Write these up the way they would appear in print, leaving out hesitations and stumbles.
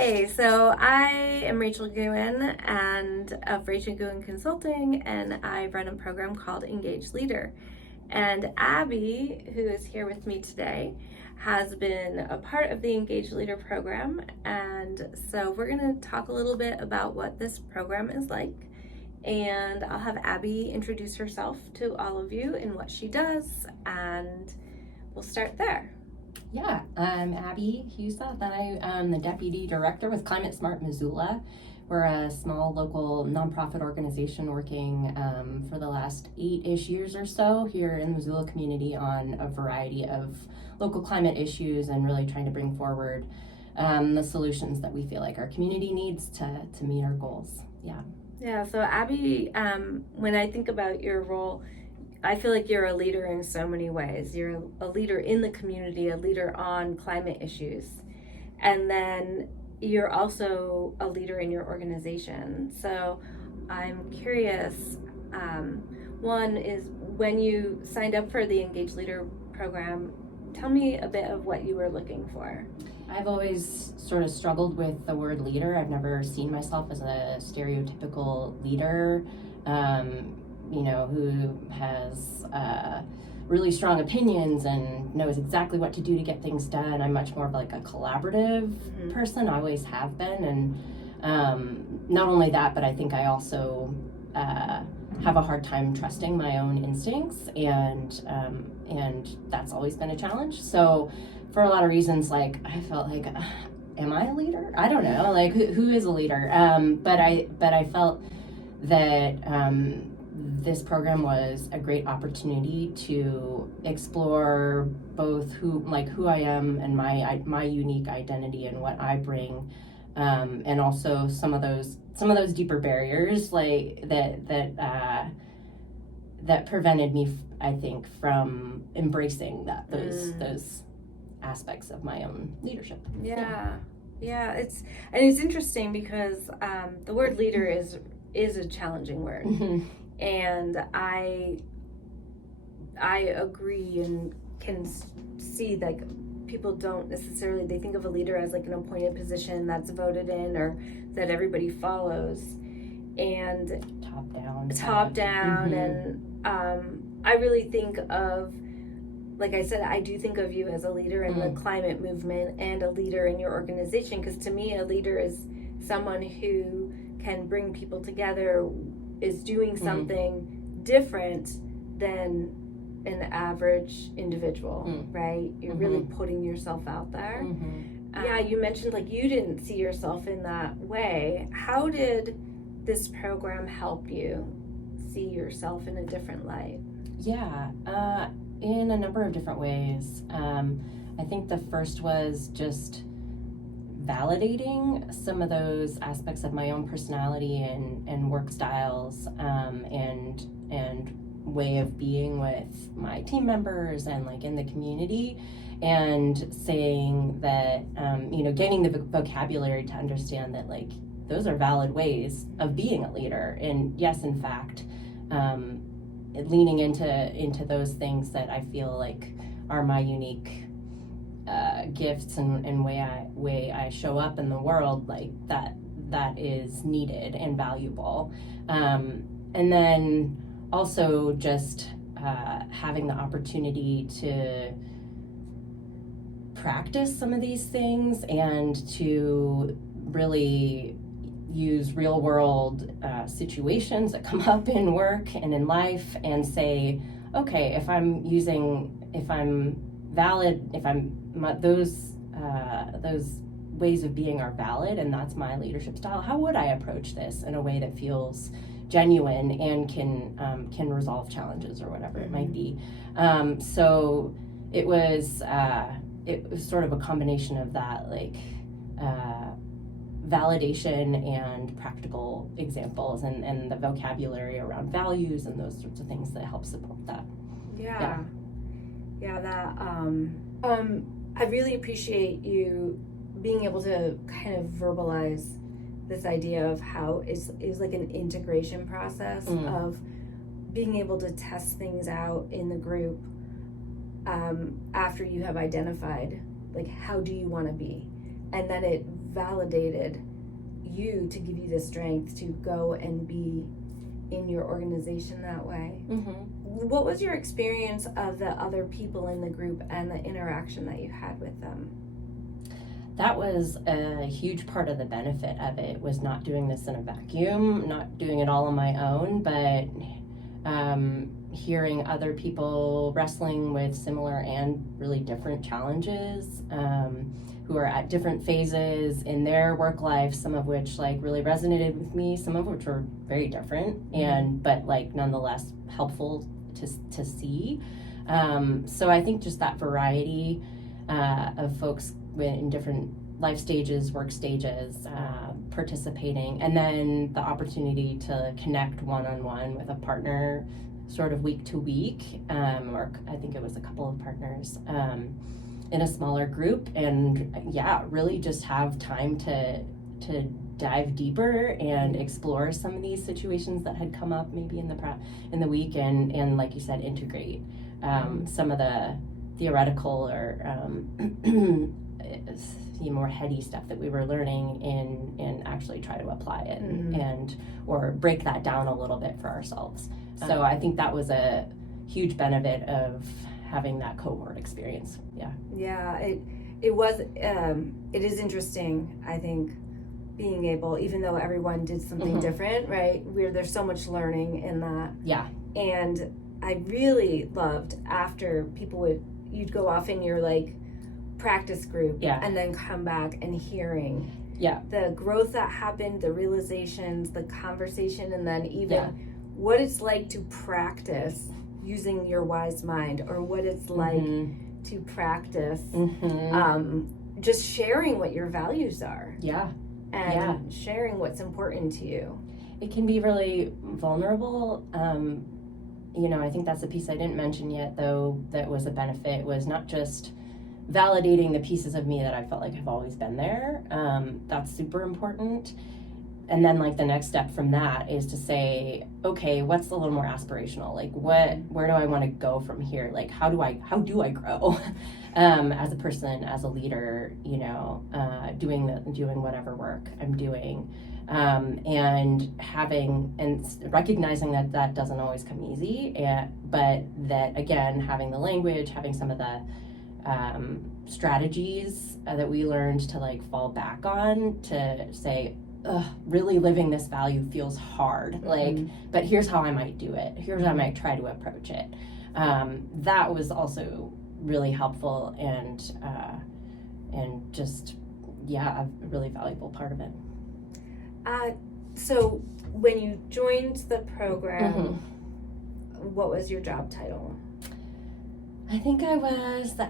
Hey, so I am Rachel Guin and of Rachel Guin Consulting, and I run a program called Engage Leader. And Abby, who is here with me today, has been a part of the Engage Leader program. And so we're going to talk a little bit about what this program is like. And I'll have Abby introduce herself to all of you and what she does, and we'll start there. Yeah, I'm Abby Huseth. I am the Deputy Director with Climate Smart Missoula. We're a small local nonprofit organization working for the last 8-ish years or so here in the Missoula community on a variety of local climate issues and really trying to bring forward the solutions that we feel like our community needs to meet our goals. Yeah, so Abby, when I think about your role, I feel like you're a leader in so many ways. You're a leader in the community, a leader on climate issues, and then you're also a leader in your organization. So I'm curious, one is when you signed up for the Engage Leader program, tell me a bit of what you were looking for. I've always sort of struggled with the word leader. I've never seen myself as a stereotypical leader. Who has really strong opinions and knows exactly what to do to get things done. I'm much more of like a collaborative person. I always have been. And not only that, but I think I also have a hard time trusting my own instincts, and that's always been a challenge. So for a lot of reasons, like I felt like, am I a leader? I don't know, like who is a leader? But I felt that this program was a great opportunity to explore both who I am and my unique identity and what I bring, and also some of those deeper barriers like that prevented me, I think, from embracing those aspects of my own leadership. Yeah, it's interesting because the word leader is a challenging word. And I agree and can see like people don't necessarily, they think of a leader as like an appointed position that's voted in or that everybody follows, and top down. And I really think of, like I said, I do think of you as a leader in the climate movement and a leader in your organization, because to me a leader is someone who can bring people together, is doing something different than an average individual, right? You're really putting yourself out there. Yeah, you mentioned like you didn't see yourself in that way. How did this program help you see yourself in a different light? Yeah, in a number of different ways. I think the first was just validating some of those aspects of my own personality and work styles, and way of being with my team members and like in the community, and saying that getting the vocabulary to understand that like those are valid ways of being a leader, and yes, in fact, leaning into those things that I feel like are my unique gifts and way I show up in the world, like that is needed and valuable. And then also just having the opportunity to practice some of these things and to really use real world situations that come up in work and in life, and say, okay, if those ways of being are valid and that's my leadership style, how would I approach this in a way that feels genuine and can resolve challenges or whatever it might be. So it was sort of a combination of that, like validation and practical examples, and the vocabulary around values and those sorts of things that help support that. I really appreciate you being able to kind of verbalize this idea of how it was like an integration process of being able to test things out in the group after you have identified like how do you want to be, and then it validated you to give you the strength to go and be in your organization that way. Mm-hmm. What was your experience of the other people in the group and the interaction that you had with them? That was a huge part of the benefit of it, was not doing this in a vacuum, not doing it all on my own, but hearing other people wrestling with similar and really different challenges, who are at different phases in their work life, some of which like really resonated with me, some of which were very different, and but like nonetheless helpful to see. So I think just that variety of folks in different life stages, work stages, participating, and then the opportunity to connect one-on-one with a partner sort of week to week, or I think it was a couple of partners in a smaller group, and really just have time to dive deeper and explore some of these situations that had come up maybe in the week, and like you said, integrate some of the theoretical or more heady stuff that we were learning and actually try to apply it and or break that down a little bit for ourselves. So I think that was a huge benefit of having that cohort experience. It was it is interesting, I think, being able, even though everyone did something different, right, there's so much learning in that. And I really loved after you'd go off in your like practice group and then come back and hearing the growth that happened, the realizations, the conversation, and then even what it's like to practice using your wise mind, or what it's like to practice just sharing what your values are and sharing what's important to you. It can be really vulnerable. I think that's a piece I didn't mention yet, though, that was a benefit, was not just validating the pieces of me that I felt like have always been there. That's super important. And then like the next step from that is to say, okay, what's a little more aspirational? Like where do I want to go from here? Like how do I grow as a person, as a leader, doing whatever work I'm doing. And recognizing that doesn't always come easy, but that again, having the language, having some of the strategies that we learned to like fall back on to say, really living this value feels hard, but here's how I might do it. Here's how I might try to approach it. That was also really helpful and just a really valuable part of it. So when you joined the program, what was your job title? I think I was the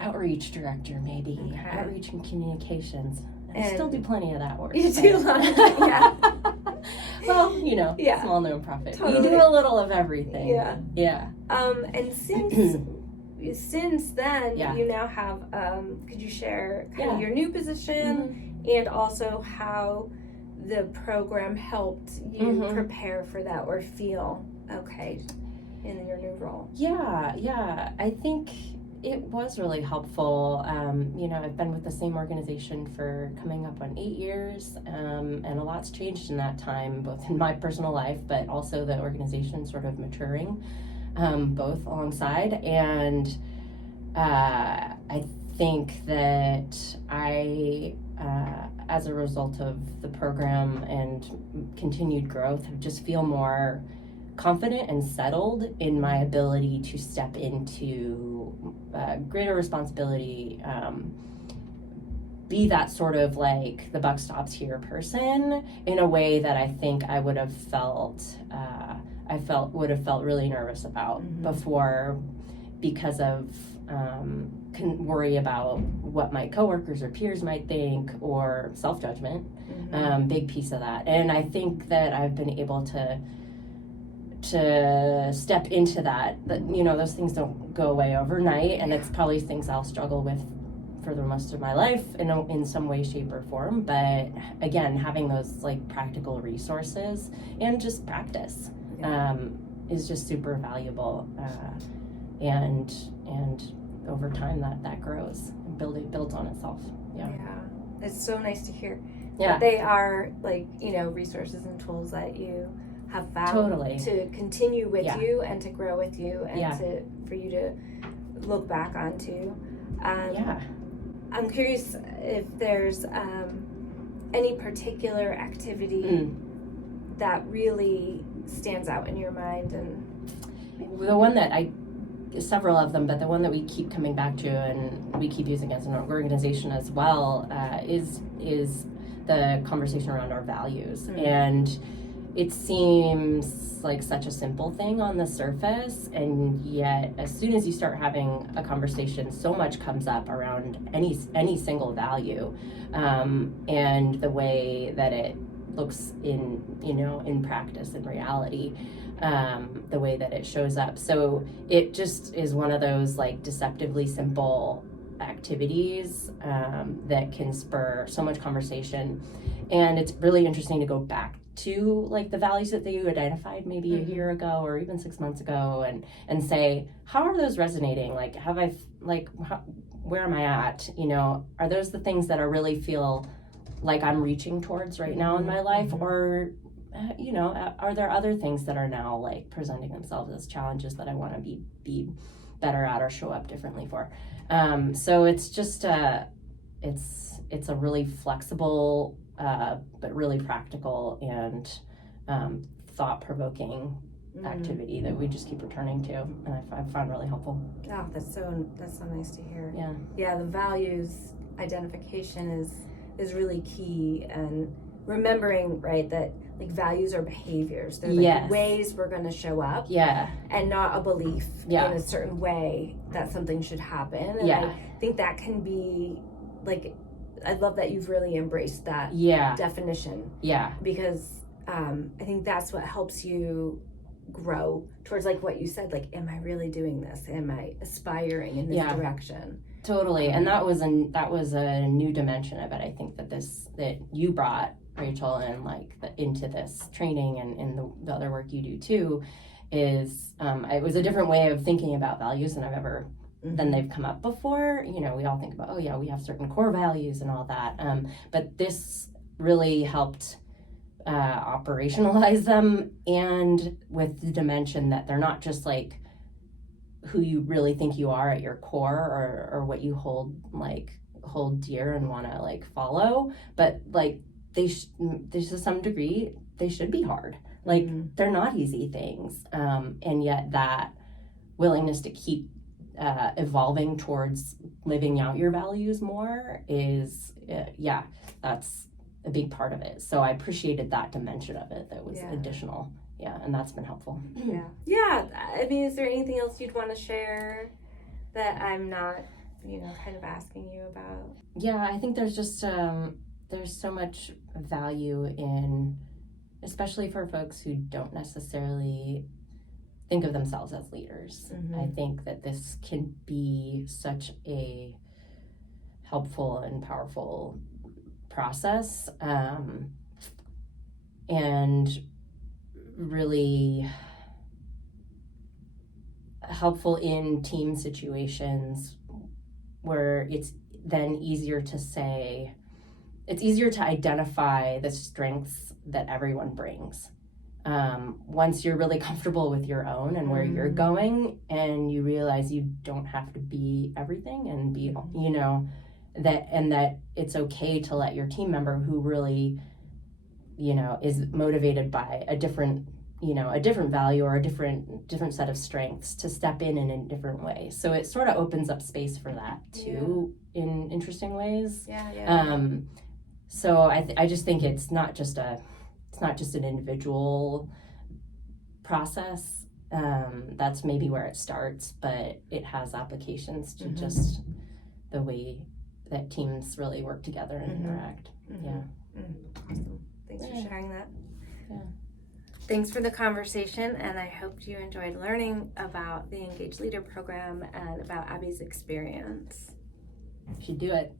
outreach director, maybe. Okay. Outreach and communications. I still do plenty of that work. You do a lot of that, Well, small nonprofit. Totally. You do a little of everything. Yeah. And since then, you now have, could you share kind of your new position and also how the program helped you prepare for that or feel okay in your new role? Yeah. I think it was really helpful. I've been with the same organization for coming up on 8 years, and a lot's changed in that time, both in my personal life, but also the organization sort of maturing, both alongside. And I think that I, as a result of the program and continued growth, just feel more confident and settled in my ability to step into greater responsibility, be that sort of like the buck stops here person in a way that I think I would have felt really nervous about before, because of worry about what my coworkers or peers might think, or self-judgment, big piece of that. And I think that I've been able to step into that, those things don't go away overnight, and it's probably things I'll struggle with for the rest of my life in some way, shape, or form. But again, having those like practical resources and just practice is just super valuable, and over time that grows and builds on itself. it's so nice to hear. Yeah. That they are like, resources and tools that you have found Totally. to continue with Yeah. you and to grow with you and Yeah. for you to look back onto. Yeah. I'm curious if there's any particular activity that really stands out in your mind. And the one that several of them, but the one that we keep coming back to and we keep using as an organization as well is the conversation around our values. And it seems like such a simple thing on the surface, and yet as soon as you start having a conversation, so much comes up around any single value, and the way that it looks in practice, in reality, the way that it shows up. So it just is one of those like deceptively simple activities that can spur so much conversation. And it's really interesting to go back to like the values that you identified maybe a year ago or even 6 months ago and say, how are those resonating? Like, where am I at? Are those the things that I really feel like I'm reaching towards right now in my life? Or are there other things that are now like presenting themselves as challenges that I want to be better at or show up differently for? So it's just it's a really flexible but really practical and thought-provoking activity that we just keep returning to, and I found really helpful. Oh, that's so nice to hear. Yeah, the values identification is really key, and remembering, right, that like values are behaviors. They're like ways we're going to show up. Yeah. And not a belief in a certain way that something should happen. And I think that can be like, I love that you've really embraced that definition. Yeah. Because I think that's what helps you grow towards like what you said, like, am I really doing this? Am I aspiring in this direction? Totally. And that was a new dimension of it. I think that you brought, Rachel, and like into this training and in the other work you do too, is it was a different way of thinking about values than they've come up before. We all think about, we have certain core values and all that. But this really helped operationalize them, and with the dimension that they're not just like who you really think you are at your core or what you hold dear and want to like follow, but like there's to some degree they should be hard. Like they're not easy things, and yet that willingness to keep evolving towards living out your values more is that's a big part of it. So I appreciated that dimension of it that was additional. And that's been helpful. I mean, is there anything else you'd want to share that I'm not kind of asking you about? I think there's just there's so much value in, especially for folks who don't necessarily think of themselves as leaders. I think that this can be such a helpful and powerful process, and really helpful in team situations where it's then easier to identify the strengths that everyone brings. Once you're really comfortable with your own and where you're going, and you realize you don't have to be everything and be, that it's okay to let your team member who really, is motivated by a different value or a different set of strengths to step in a different way. So it sort of opens up space for that too, in interesting ways. So I just think it's not just an individual process. That's maybe where it starts, but it has applications to just the way that teams really work together and interact. Awesome. Thanks for sharing that. Thanks for the conversation, and I hope you enjoyed learning about the Engaged Leader program and about Abby's experience. You should do it.